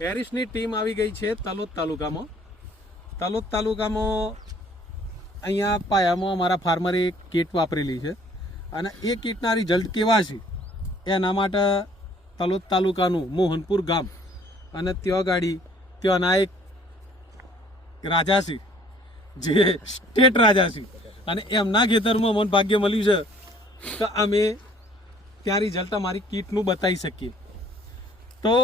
હેરિસની team આવી ગઈ છે તલોદ તાલુકામાં. તલોદ તાલુકામાં અહીંયા પાયામાં અમારા ફાર્મરે એક કીટ વાપરેલી છે અને એ કીટના રિઝલ્ટ કેવા છે એના માટે તલોદ તાલુકાનું મોહનપુર ગામ અને ત્યાં ગાડી ત્યાંના એક રાજા છે જે સ્ટેટ રાજા છે અને એમના ખેતરમાં મને ભાગ્ય મળ્યું છે કે અમે ત્યાં રિઝલ્ટ અમારી કીટનું બતાવી શકીએ. તો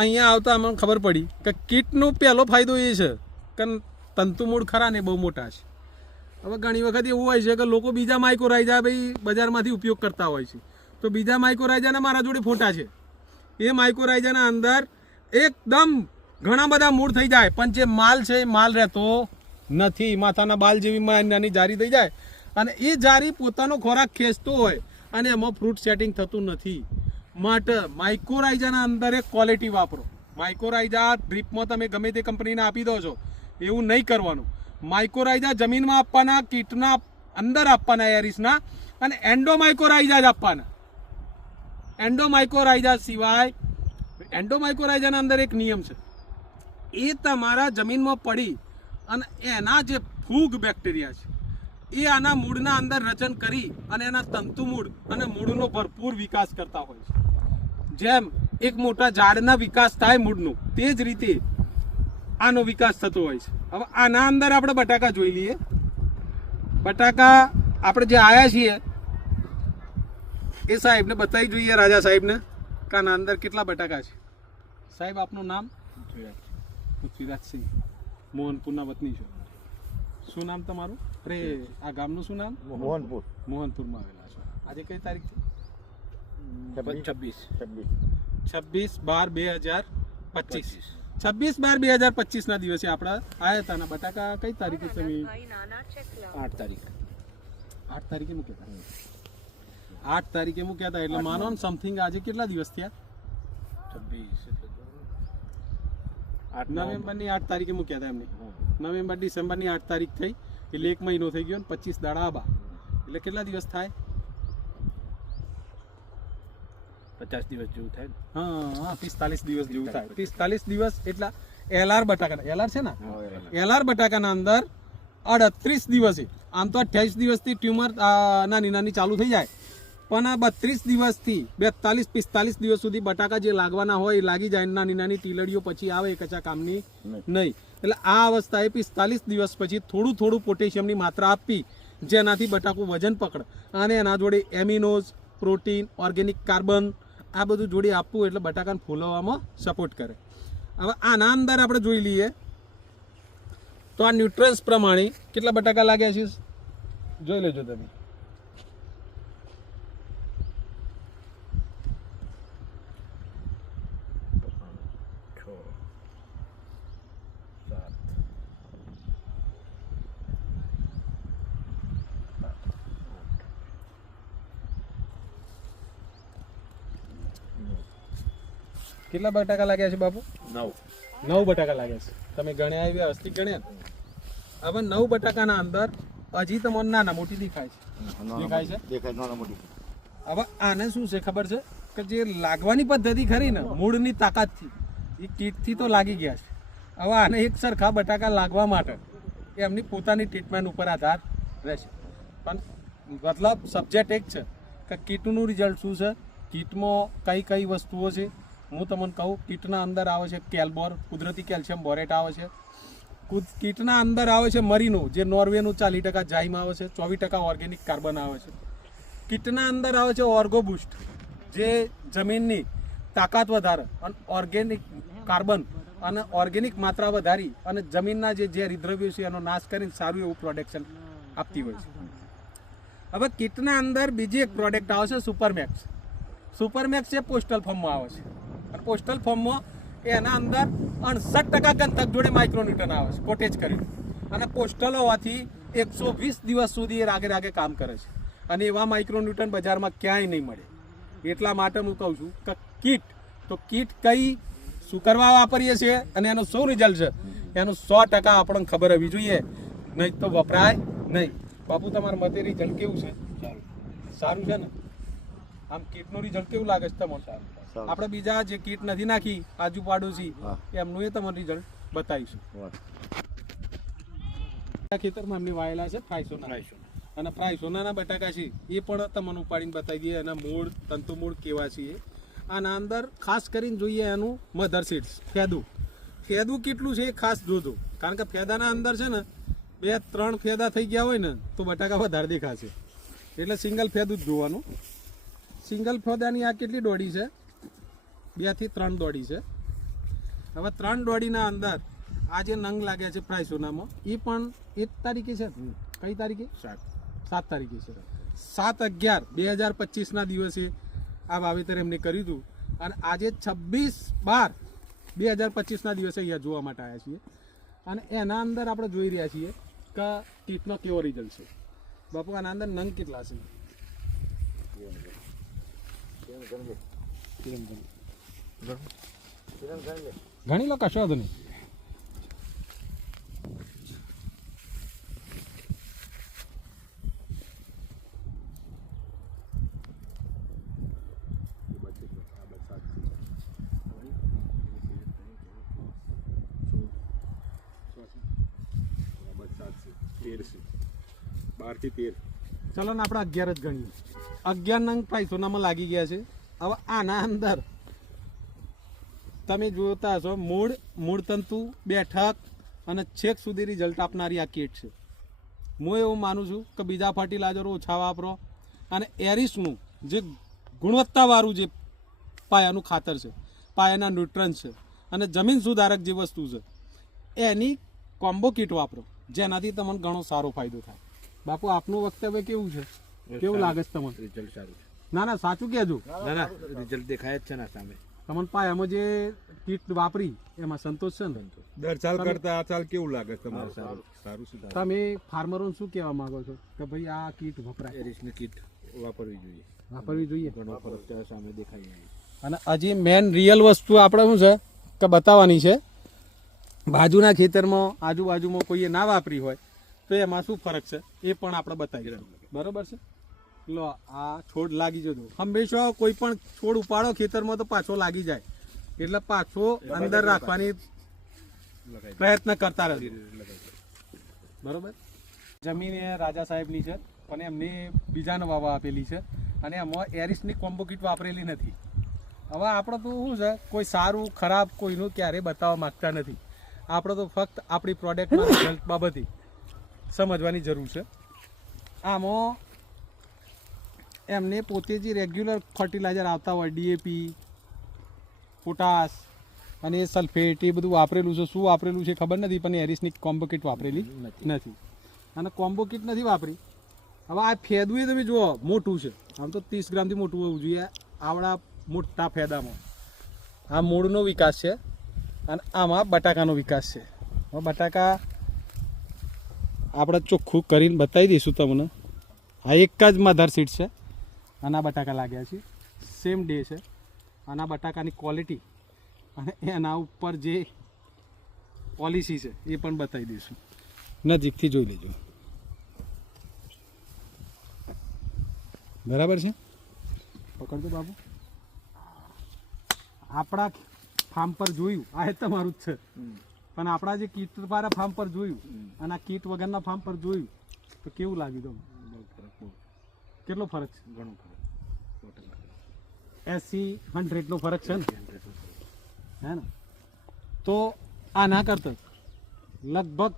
અહીંયા આવતા અમને ખબર પડી કે કીટનો પહેલો ફાયદો એ છે કે તંતુમૂળ ખરા ને બહુ મોટા છે. હવે ઘણી વખત એવું હોય છે કે લોકો બીજા માઇક્રોરાઇઝા ભાઈ બજારમાંથી ઉપયોગ કરતા હોય છે, તો બીજા માઇક્રોરાઇઝાના મારા જોડે ફોટા છે. એ માઇક્રોરાઇઝાના અંદર એકદમ ઘણા બધા મૂળ થઈ જાય, પણ જે માલ છે એ માલ રહેતો નથી. માથાના બાલ જેવી નાની જારી થઈ જાય અને એ જારી પોતાનો ખોરાક ખેંચતો હોય અને એમાં ફ્રૂટ સેટિંગ થતું નથી. માટે માઇક્રોરાઇઝાના અંદર એક ક્વોલિટી વાપરો. માઇક્રોરાઇઝા ડ્રીપમાં તમે ગમે તે કંપનીને આપી દો છો એવું નહીં કરવાનું. માઇક્રોરાઇઝા જમીનમાં આપવાના, કીટના અંદર આપવાના એરિસના, અને એન્ડોમાઇક્રોરાઇઝા જ આપવાના. એન્ડોમાઇક્રોરાઇઝા સિવાય એન્ડોમાઇક્રોરાઇઝાના અંદર એક નિયમ છે, એ તમારા જમીનમાં પડી અને એના જે ફૂગ બેક્ટેરિયા છે એ આના મૂળના અંદર રચન કરી અને એના તંતુ મૂળ અને મૂળનો ભરપૂર વિકાસ કરતા હોય છે. જેમ એક મોટા ઝાડના વિકાસ થાય મૂળનું, તે જ રીતે આનો વિકાસ થતો હોય છે. હવે આના અંદર આપણે બટાકા જોઈ લઈએ. બટાકા આપણે જે આવ્યા છીએ એ સાહેબને બતાવી જોઈએ, રાજા સાહેબને, કે આના અંદર કેટલા બટાકા છે. સાહેબ આપનું નામ? પૃથ્વીરાજસિંહ, મોહનપુરના વતની છો. શું નામ તમારું? અરે આ ગામનું શું નામ? મોહનપુર. મોહનપુરમાં આવેલા છો. આજે કઈ તારીખ છે? 26/12/2025. 26/12/2025 ના દિવસે આપણે આવ્યા હતા. બટાકા કઈ તારીખે તમે? 8 તારીખે મૂક્યા હતા. 8 તારીખે મૂક્યા હતા એટલે માનો ને સમથિંગ આજે કેટલા દિવસ થયા? નવેમ્બરની 8 તારીખે મૂક્યા હતા એમને. નવેમ્બર ડિસેમ્બરની 8 તારીખ થઈ એટલે 1 મહિનો થઈ ગયો ને 25 દાડા આબા એટલે કેટલા દિવસ થાય? 50 દિવસ જેવું થાય. હા, 45 દિવસ જેવું થાય. 45 દિવસ એટલે એલઆર બટાકા, એલઆર છે ને, એલઆર બટાકાના અંદર 38 દિવસે, આમ તો 28 દિવસથી ટ્યુમર નાની નાની ચાલુ થઈ જાય, પણ આ 32 દિવસથી 42-45 દિવસ સુધી બટાકા જે લાગવાના હોય એ લાગી જાય. નાની નાની ટીલડીઓ પછી આવે એ કચા કામની નહીં. એટલે આ અવસ્થાએ 45 દિવસ પછી થોડું થોડું પોટેશિયમની માત્રા આપવી, જેનાથી બટાકું વજન પકડે અને એના જોડે એમિનોઝ, પ્રોટીન, ઓર્ગેનિક કાર્બન આ બધું જોડે આપવું એટલે બટાકાને ફૂલવામાં સપોર્ટ કરે. હવે આના અંદર આપણે જોઈ લઈએ તો આ ન્યુટ્રન્સ પ્રમાણે કેટલા બટાકા લાગ્યા છે જોઈ લેજો તમે. કેટલા બટાકા લાગ્યા છે બાપુ? 9 બટાકા લાગ્યા છે. તમે ગણ્યા એ વ્યવસ્થિત ગણ્યા. હવે 9 બટાકાના અંદર હજી તમને નાના મોટી દેખાય છે. દેખાય નાના મોટી. હવે આને શું છે ખબર છે કે જે લાગવાની પદ્ધતિ ખરી ને મૂળની તાકાતથી એ કીટથી તો લાગી ગયા છે. હવે આને એક સરખા બટાકા લાગવા માટે એમની પોતાની ટ્રીટમેન્ટ ઉપર આધાર રહેશે. પણ મતલબ સબ્જેક્ટ એક છે કે કીટનું રિઝલ્ટ શું છે, કીટમાં કઈ કઈ વસ્તુઓ છે. હું તમને કહું, કીટના અંદર આવે છે કેલ્બોર, કુદરતી કેલ્શિયમ બોરેટ આવે છે. કીટના અંદર આવે છે મરીનો, જે નોર્વેનું 40% જાઇમ આવે છે, 24% ઓર્ગેનિક કાર્બન આવે છે. કીટના અંદર આવે છે ઓર્ગોબૂસ્ટ, જે જમીનની તાકાત વધારે અને ઓર્ગેનિક કાર્બન અને ઓર્ગેનિક માત્રા વધારી અને જમીનના જે ઝેરી દ્રવ્યો છે એનો નાશ કરીને સારું એવું પ્રોડક્શન આપતી હોય છે. હવે કીટના અંદર બીજી એક પ્રોડક્ટ આવે છે સુપરમેક્સ. સુપરમેક્સ એ પોસ્ટલ ફોર્મમાં આવે છે અને પોસ્ટલ ફોર્મમાં એના અંદર 68% ગંધક જોડે માઇક્રોન્યુટન આવે છે કોટેજ કરીને, અને પોસ્ટલ હોવાથી 120 દિવસ સુધી એ રાગે રાગે કામ કરે છે અને એવા માઇક્રોન્યુટન બજારમાં ક્યાંય નહીં મળે. એટલા માટે હું કહું છું કે કીટ કઈ શું કરવા વાપરીએ છીએ અને એનો શું રિઝલ્ટ છે એનું 100% આપણને ખબર હોવી જોઈએ, નહીં તો વપરાય નહીં. બાપુ તમારા મતે રિઝલ્ટ કેવું છે? સારું છે ને? આમ કીટનું રિઝલ્ટ કેવું લાગે છે તમને? આપણે બીજા જે કીટ નથી નાખી આજુ પાડોશી એમનું એ તમને રિઝલ્ટ બતાવીશું. ખેતરમાં એમની વાયેલા છે ફ્રાયસોના, અને ફ્રાયસોનાના બટાકા છે એ પણ તમને ઉપાડીને બતાવી દઈએ. એના મૂળ તંતુ મૂળ કેવા છે આના અંદર ખાસ કરીને જોઈએ એનું મધર સીડ્સ ફેદું કેટલું છે એ ખાસ જોજો, કારણ કે ફેદાના અંદર છે ને 2-3 ફેદા થઈ ગયા હોય ને તો બટાકા વધારે દેખાશે, એટલે સિંગલ ફેદું જ જોવાનું. સિંગલ ફેદાની આ કેટલી દોડી છે? 2 થી 3 દોડી છે. હવે 3 દોડીના અંદર આ જે નંગ લાગ્યા છે ફ્રાયસોનામાં એ પણ 1 તારીખે છે. કઈ તારીખે? 7 તારીખે છે. 7/11/2025 દિવસે આ વાવેતર એમને કર્યું હતું, અને આજે 26/12/2025 દિવસે અહીંયા જોવા માટે આવ્યા છીએ. અને એના અંદર આપણે જોઈ રહ્યા છીએ કે કીટનો કેવો રિઝલ્ટ છે. બાપુ આના અંદર નંગ કેટલા છે? ઘણી લો, કશો વાંધો નહીં. ચલો ને આપણે 11 જ ગણીએ. 11 નંગ ફ્રાયસોનામાં લાગી ગયા છે. હવે આના અંદર તમે જોતા હશો મૂળ તંતુ, બેઠક અને છેક સુધી રિઝલ્ટ આપનારી આ કીટ છે. હું એવું માનું છું કે બીજા ફર્ટિલાઇઝરો ઓછા વાપરો, અને એરિસનું જે ગુણવત્તાવાળું જે પાયાનું ખાતર છે, પાયાના ન્યુટ્રન્સ છે અને જમીન સુધારક જે વસ્તુ છે એની કોમ્બો કીટ વાપરો, જેનાથી તમને ઘણો સારો ફાયદો થાય. બાપુ આપનું વક્તવ્ય કેવું છે? કેવું લાગે છે તમને? રિઝલ્ટ સારું છે. ના સાચું કહેજો. ના રિઝલ્ટ દેખાય જ છે ને સામે. તમને પાયામાં જે કીટ વાપરી એમાં સંતોષ છે ને? દર સાલ કરતા આ સાલ કેવું લાગે તમારે? સારું છે. તમે ફાર્મરોને શું કહેવા માંગો છો કે ભાઈ આ કીટ વપરાય? એરિસની કીટ વાપરવી જોઈએ. ઘણો ફરક છે સામે દેખાય. અને હજી મેન રિયલ વસ્તુ આપણે શું છે કે બતાવવાની છે. બાજુના ખેતરમાં આજુબાજુમાં કોઈએ ના વાપરી હોય તો એમાં શું ફરક છે એ પણ આપણે બતાવીએ. બરોબર છે? લો આ છોડ લાગી જતો. હંમેશા કોઈ પણ છોડ ઉપાડો ખેતરમાં તો પાછો લાગી જાય, એટલે પાછો અંદર રાખવાની પ્રયત્ન કરતા રહેજો. બરોબર. જમીન એ રાજા સાહેબની છે, પણ એમને બીજાને વાવા આપેલી છે, અને એમાં એરિસની કોમ્બો કીટ વાપરેલી નથી. હવે આપણે તો શું છે, કોઈ સારું ખરાબ કોઈનું ક્યારેય બતાવવા માંગતા નથી. આપણે તો ફક્ત આપણી પ્રોડક્ટના રિઝલ્ટ બાબતે સમજવાની જરૂર છે. આમાં એમને પોતે જે રેગ્યુલર ફર્ટિલાઇઝર આવતા હોય, ડીએપી, પોટાશ અને સલ્ફેટ, એ બધું વાપરેલું છે. શું વાપરેલું છે ખબર નથી, પણ એરિસની કોમ્બો કીટ વાપરેલી નથી. અને કોમ્બો કીટ નથી વાપરી. હવે આ ફેદું એ તમે જુઓ મોટું છે, આમ તો 30 ગ્રામથી મોટું હોવું જોઈએ. આવડા મોટા ફેદામાં આ મૂળનો વિકાસ છે, અને આમાં બટાકાનો વિકાસ છે. હવે બટાકા આપણે ચોખ્ખું કરીને બતાવી દઈશું તમને. આ એક જ મધર સીડ છે, આના બટાકા લાગ્યા છે, સેમ ડે છે. આના બટાકાની ક્વોલિટી અને એના ઉપર જે પોલિસી છે એ પણ બતાવી દઈશું. નજીકથી જોઈ લેજો. બરાબર છે? પકડજો બાબુ. આપણા ફાર્મ પર જોયું, આ એ તમારું જ છે, પણ આપણા જે કીટ વાળા ફાર્મ પર જોયું અને આ કીટ વગરના ફાર્મ પર જોયું તો કેવું લાગ્યું તમને? કેટલો ફરક છે? ઘણો ફરક. 80-100 નો ફરક છે ને? હે ને? તો આ ના કરતા લગભગ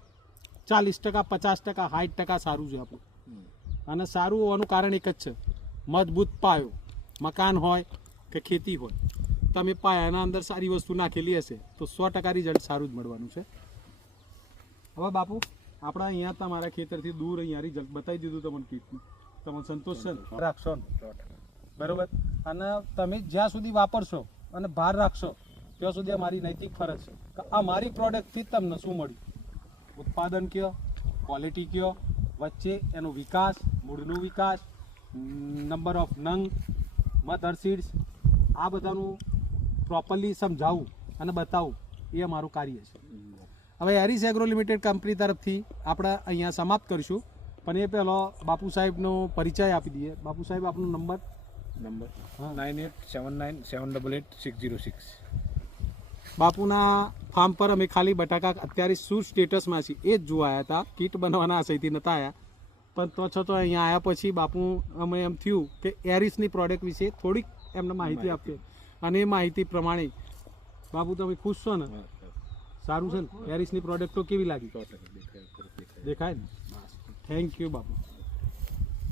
40%, 50%, 60% સારું છે આપણું. અને સારું હોવાનું કારણ એક જ છે, મજબૂત પાયો. મકાન હોય કે ખેતી હોય, તમે પાયાના અંદર સારી વસ્તુ નાખેલી હશે તો 100% રિઝલ્ટ સારું જ મળવાનું છે. હવે બાપુ આપણે અહીંયા તમારા ખેતરથી દૂર અહીંયા રિઝલ્ટ બતાવી દીધું તમને કીટનું. તમને સંતોષ છે ને? રાખશો ને? બરોબર. અને તમે જ્યાં સુધી વાપરશો અને બહાર રાખશો ત્યાં સુધી અમારી નૈતિક ફરજ છે કે અમારી પ્રોડક્ટથી તમને શું મળ્યું, ઉત્પાદન કયો, ક્વોલિટી કયો, વચ્ચે એનો વિકાસ, મૂળનો વિકાસ, નંબર ઓફ નંગ, મધર સીડ્સ, આ બધાનું પ્રોપરલી સમજાવવું અને બતાવવું એ અમારું કાર્ય છે. હવે એરિસ એગ્રો લિમિટેડ કંપની તરફથી આપણે અહીંયા સમાપ્ત કરીશું, પણ એ પહેલો બાપુ સાહેબનો પરિચય આપી દઈએ. બાપુ સાહેબ, આપનો નંબર? નંબર હા. 9879788606. બાપુના ફાર્મ પર અમે ખાલી બટાકા અત્યારે શું સ્ટેટસમાં છે એ જ જોવા આવ્યા હતા. કીટ બનાવવાના આશયથી નહોતા આવ્યા, પણ તો છતાં અહીંયા આવ્યા પછી બાપુ અમે એમ થયું કે એરિસની પ્રોડક્ટ વિશે થોડીક એમને માહિતી આપીએ, અને એ માહિતી પ્રમાણે બાપુ તમે ખુશ છો ને? હા, સર. સારું છે ને? એરિસની પ્રોડક્ટ તો કેવી લાગી? 100% દેખાય. દેખાય ને? Thank you Bapu.